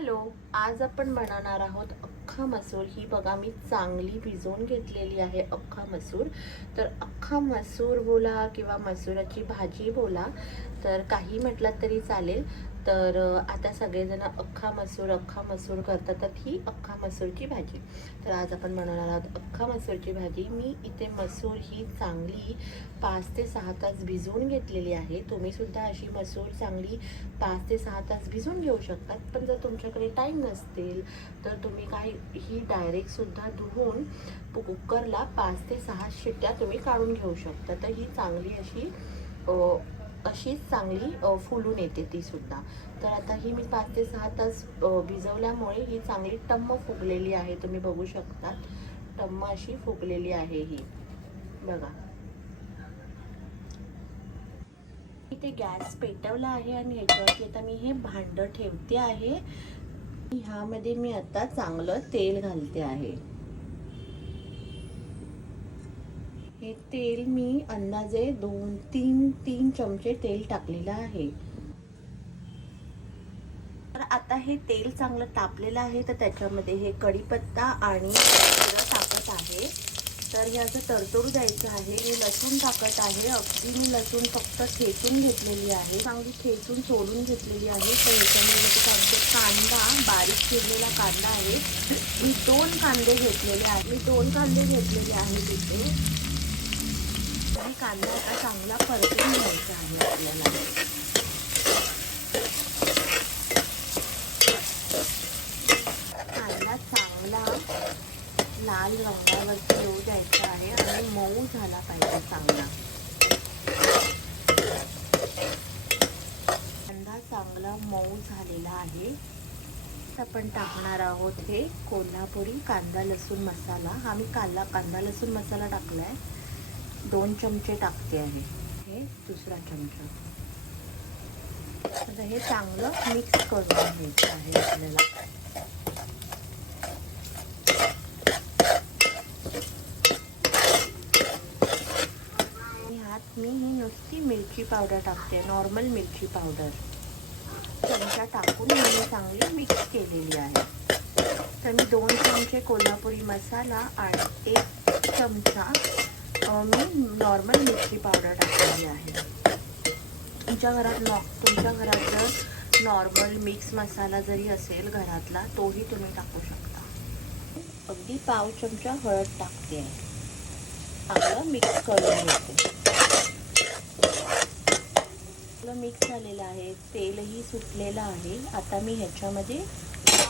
Hello आज आपण बनवणार आहोत अख्खा मसूर. ही बघा मी चांगली भिजवून घेतलेली आहे अख्खा मसूर. तर अख्खा मसूर बोला किंवा मसुराची भाजी बोला. तर काही म्हटलं तरी चालेल. तर आता सगळेजण अख्खा मसूर अख्खा मसूर करतात. तर ही अख्खा मसूरची भाजी. तर आज आपण बनवणार आहोत अख्खा मसूरची भाजी. मी इथे मसूर ही चांगली पाच ते सहा तास भिजवून घेतलेली आहे. तुम्ही सुद्धा अशी मसूर चांगली पाच ते सहा तास भिजवून घेऊ शकतात. पण जर तुमच्याकडे टाईम नसतील तर तुम्ही काही ही डायरेक्टसुद्धा धुवून कुकरला पाच ते सहा शिट्ट्या तुम्ही काढून घेऊ शकता. तर ही चांगली अशी अशीच चांगली फुलून येते ती सुद्धा. तर आता ही मी पाच ते सहा तास भिजवल्यामुळे ही चांगली टम्म फुगलेली आहे तुम्ही बघू शकता टम्म अशी फुगलेली आहे ही. बघा. इथे गॅस पेटवला आहे आणि याच्यावरती आता मी हे भांड ठेवते आहे. ह्यामध्ये मी आता चांगलं तेल घालते आहे. हे तेल मी अंदाजे दोन तीन तीन चमचे तेल टाकलेलं आहे. तर आता हे तेल चांगलं तापलेलं आहे तर त्याच्यामध्ये हे कढीपत्ता आणि जिरं टाकत आहे. तर हे असं तरतूर द्यायचं आहे मी लसूण टाकत आहे. अगदी मी लसूण फक्त ठेचून घेतलेली आहे. चांगली ठेचून सोडून घेतलेली आहे. तर याच्यामध्ये आमचे कांदा बारीक चिरलेला कांदा आहे मी दोन कांदे घेतलेले आहे मी दोन कांदे घेतलेले आहे तिथे आणि कांदा आता चांगला परतून घ्यायचा आहे आपल्याला. कांदा चांगला लाल रंगावरती येऊ द्यायचा आहे आणि मऊ झाला पाहिजे चांगला. कांदा चांगला मऊ झालेला आहे. आपण टाकणार आहोत हे कोल्हापुरी कांदा लसूण मसाला. हा मी कांदा कांदा लसूण मसाला टाकला आहे दोन चमचे टाकते आहे हे दुसरा चमचा. आता हे चांगलं मिक्स करून घ्यायचं आहे आपल्याला. आणि मी ही नुसती मिरची पावडर टाकते नॉर्मल मिरची पावडर. चमचा टाकून मी चांगली मिक्स केलेली आहे. तर मी दोन चमचे कोल्हापुरी मसाला आणि एक चमचा मी नॉर्मल मिरची पावडर टाकलेली आहे. तुमच्या घरात नॉ तुमच्या घरात जर नॉर्मल मिक्स मसाला जरी असेल घरातला तोही तुम्ही टाकू शकता. अगदी पाव चमचा हळद टाकते. आहे चांगलं मिक्स करून घेते. आपलं मिक्स झालेलं आहे. तेलही सुटलेलं आहे. आता मी ह्याच्यामध्ये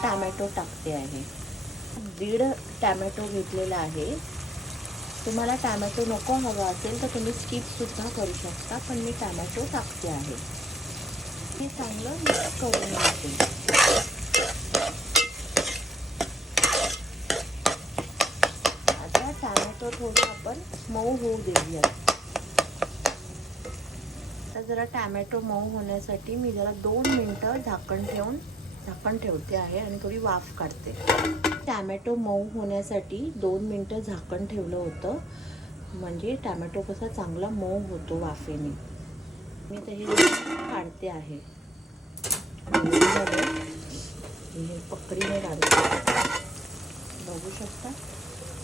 टॅमॅटो टाकते आहे. दीड टॅमॅटो घेतलेला आहे. तुम्हाला टॅमॅटो नको हवा असेल तर तुम्ही स्किपसुद्धा करू शकता पण मी टॅमॅटो टाकते आहे. हे चांगलं मिक्स करून घेते. आता टॅमॅटो थोडं आपण मऊ होऊ देऊया आता जरा टॅमॅटो मऊ होण्यासाठी मी जरा दोन मिनटं झाकण ठेवून झाकण ठेवते आहे आणि थोडी वाफ काढते. टॅमॅटो मऊ होण्यासाठी दोन मिनटं झाकण ठेवलं होतं. म्हणजे टॅमॅटो कसा चांगला मऊ होतो वाफेने. मी तर हे काढते आहे. हे पकडीने काढते. बघू शकता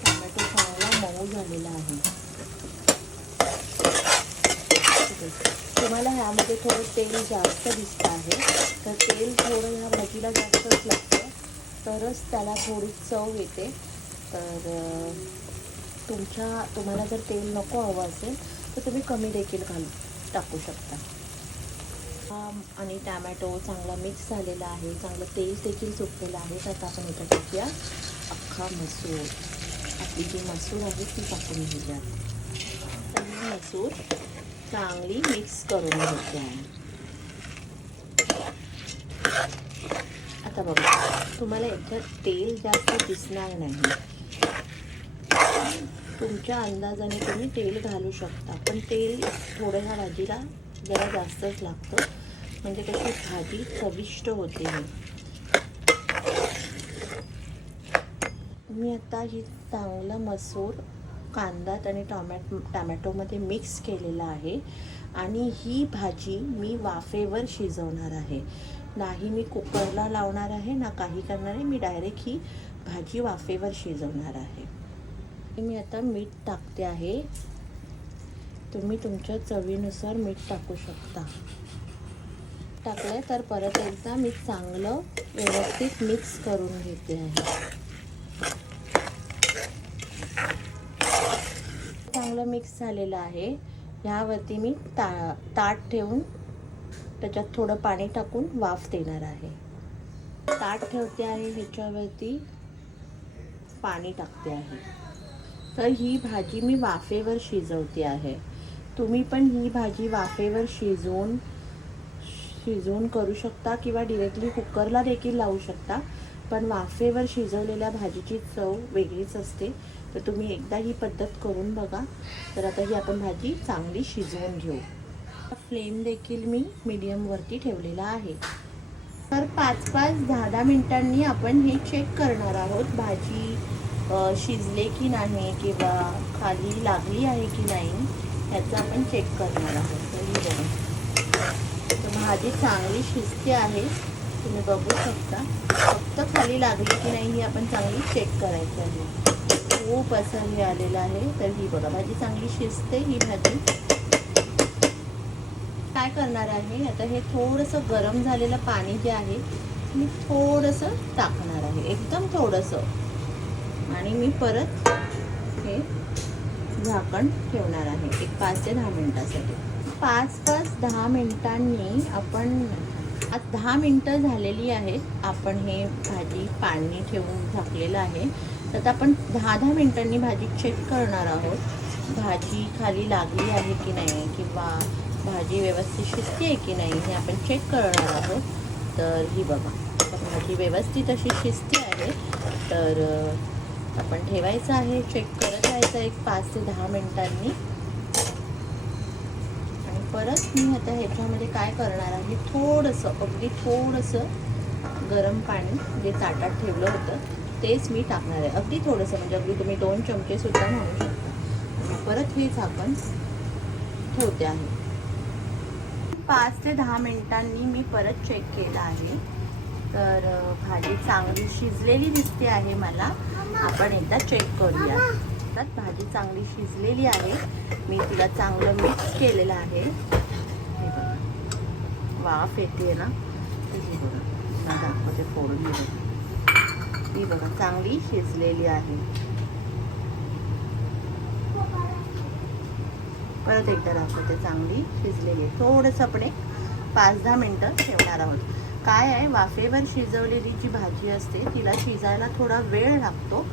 टॅमॅटो चांगला मऊ झालेला आहे आहे. तुम्हाला ह्यामध्ये थोडं तेल जास्त दिसतं आहे. तर तेल थोडं ह्या भाजीला जास्तच लागतं. तरच त्याला थोडी चव येते. तर तुमच्या तुम्हाला जर तेल नको हवं असेल तर तुम्ही कमी देखील घालू टाकू शकता. आणि टॅमॅटो चांगला मिक्स झालेला आहे. चांगलं तेल देखील सुटलेलं आहे. तर आता आपण इथं टाकूया अख्खा मसूर. आपली जी मसूर आहे ती टाकून घेऊयात. मसूर चांगली मिक्स करून घेते आहे. आता बघा तुम्हाला याच्यात तेल जास्त दिसणार नाही. तुमच्या अंदाजाने तुम्ही तेल घालू शकता पण तेल थोडं ह्या भाजीला जरा जास्तच लागतं. म्हणजे कशी भाजी चविष्ट होते मी आता ही चांगलं मसूर कांदात आणि टॉमॅट टॅमॅटोमध्ये मिक्स केलेला आहे. आणि ही भाजी मी वाफेवर शिजवणार आहे. नाही मी कुकरला लावणार आहे ना काही करणार आहे. मी डायरेक्ट ही भाजी वाफेवर शिजवणार आहे. मी आता मीठ टाकते आहे. तुम्ही तुमच्या चवीनुसार मीठ टाकू शकता. टाकलं तर परत एकदा मी चांगलं व्यवस्थित मिक्स करून घेते आहे. चांगलं मिक्स झालेलं आहे. ह्यावरती मी ता ताट ठेवून त्याच्यात थोडं पाणी टाकून वाफ देणार आहे. ताट ठेवते आहे ह्याच्यावरती पाणी टाकते आहे. तर ही भाजी मी वाफेवर शिजवते आहे. तुम्ही पण ही भाजी वाफेवर शिजवून शिजवून करू शकता किंवा डिरेक्टली कुकरला देखील लावू शकता. पण वाफेवर शिजवलेल्या भाजीची चव वेगळीच असते. तर तुम्ही एकदा ही पद्धत करून बघा. तर आता ही आपण भाजी चांगली शिजवून घेऊ. फ्लेम देखील मी मीडियमवरती ठेवलेला आहे. तर पाच पाच दहा दहा मिनटांनी आपण हे चेक करणार आहोत भाजी शिजले की नाही किंवा खाली लागली आहे की नाही ह्याचं आपण चेक करणार आहोत. तर तर भाजी चांगली शिजते आहे. तुम्ही बघू शकता. फक्त खाली लागली की नाही ही आपण चांगली चेक करायची आहे. खूप असं हे आलेलं आहे. तर ही बघा भाजी चांगली शिजते ही भाजी. काय करणार आहे? आता हे थोडंसं गरम झालेलं पाणी जे आहे मी थोडंसं टाकणार आहे. एकदम थोडंसं. आणि मी परत हे झाकण ठेवणार आहे. एक पाच ते दहा मिनटासाठी. पाच पाच दहा मिनटांनी आपण आज दहा मिनटं झालेली आहेत. आपण हे भाजी पाणी ठेवून झाकलेलं आहे. तर आता आपण दहा दहा मिनिटांनी भाजी चेक करणार आहोत. भाजी खाली लागली आहे की नाही किंवा भाजी व्यवस्थित शिजते आहे की नाही हे आपण चेक करणार आहोत. तर ही बघा तर भाजी व्यवस्थित अशी शिजते आहे. तर आपण ठेवायचं आहे चेक करत राहायचं एक पाच ते दहा मिनिटांनी. आणि परत मी आता ह्याच्यामध्ये काय करणार आहे थोडंसं अगदी थोडंसं गरम पाणी जे ताटात ठेवलं होतं तेच मी टाकणार आहे. अगदी थोडंसं म्हणजे अगदी तुम्ही दोन चमचे सुद्धा म्हणू शकता. परत हे झाकण ठेवते आहे. पाच ते दहा मिनिटांनी मी परत चेक केलं आहे. तर भाजी चांगली शिजलेली दिसते आहे मला. आपण एकदा चेक करूया. तर भाजी चांगली शिजलेली आहे. मी तिला चांगलं मिक्स केलेलं आहे. हे बघा. वाफ येते ना. तर बघा. दाखवते फोडून. ही बघा. चांगली शिजलेली आहे. परत एकदा दाखवते चांगली शिजलेली आहे. थोडंसं आपण एक पाच दहा मिनटं ठेवणार आहोत. काय आहे वाफेवर शिजवलेली जी भाजी असते तिला शिजायला थोडा वेळ लागतो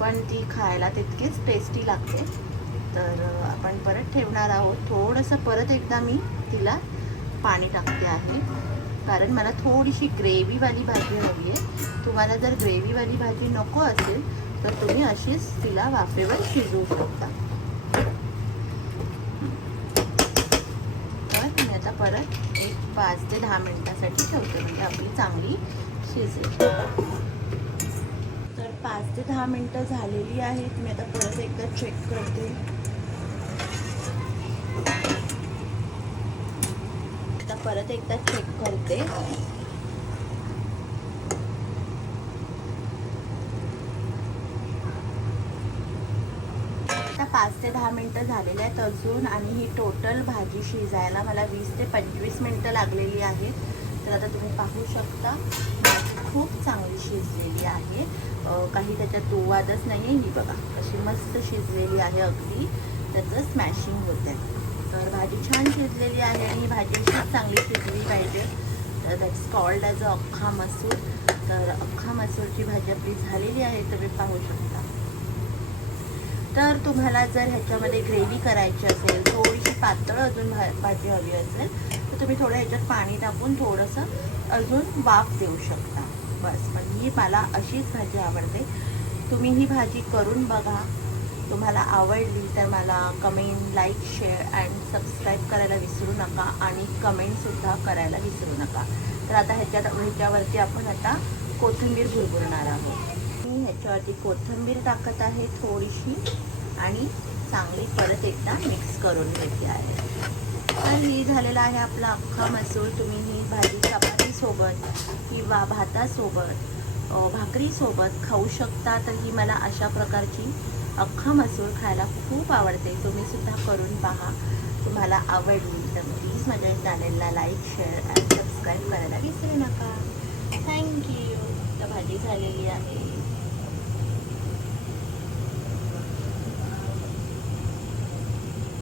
पण ती खायला तितकीच टेस्टी लागते. तर आपण परत ठेवणार आहोत. थोडंसं परत एकदा मी तिला पाणी टाकते आहे. कारण मला थोडीशी ग्रेव्हीवाली भाजी हवी आहे. तुम्हाला जर ग्रेव्हीवाली भाजी नको असेल तर तुम्ही अशीच तिला वाफेवर शिजवू शकता. तर मी आता परत एक पाच ते दहा मिनिटासाठी ठेवते. म्हणजे आपली चांगली शिजेल. तर पाच ते दहा मिनटं झालेली आहेत. मी आता परत एकदा चेक करते. परत एकदा चेक करते. आता पाच ते दहा मिनटं झालेले आहेत अजून आणि ही टोटल भाजी शिजायला मला वीस ते पंचवीस मिनटं लागलेली आहेत. तर आता तुम्ही पाहू शकता भाजी खूप चांगली शिजलेली आहे. काही त्याच्यात दुवादच नाही आहे ही बघा अशी मस्त शिजलेली आहे अगदी. त्याचं स्मॅशिंग होतं आहे तर भाजी छान शिजलेली आहे आणि भाजी अशी चांगली शिजली पाहिजे. तर दॅट्स कॉल्ड ॲज अ अख्खा मसूर. तर अख्खा मसूरची भाजी आपली झालेली आहे तुम्ही पाहू शकता. तर तुम्हाला जर ह्याच्यामध्ये ग्रेव्ही करायची असेल थोडीशी पातळ अजून भा भाजी हवी असेल तर तुम्ही थोडं ह्याच्यात पाणी टाकून थोडंसं अजून वाफ देऊ शकता. बस पण ही मला अशीच भाजी आवडते. तुम्ही ही भाजी करून बघा. तुम्हाला आवडली तर मला comment like share and subscribe करायला विसरू नका आणि कमेंटसुद्धा करायला विसरू नका. तर आता ह्याच्यात ह्याच्यावरती आपण आता कोथिंबीर भुरभुरणार आहोत. मी ह्याच्यावरती कोथिंबीर टाकत आहे थोडीशी आणि चांगली परत एकदा मिक्स करून घेते आहे. तर ही झालेला आहे आपला अख्खा मसूर. तुम्ही ही भाजी चपातीसोबत किंवा भातासोबत भाकरीसोबत खाऊ शकता. तर ही मला अशा प्रकारची अख्खा मसूर खायला खूप आवडते. तुम्ही सुद्धा करून पहा. तुम्हाला आवडली तर प्लीज माझ्या चॅनेलला लाईक शेअर अँड सबस्क्राईब करायला विसरू नका. थँक्यू तर भाजी झालेली आहे.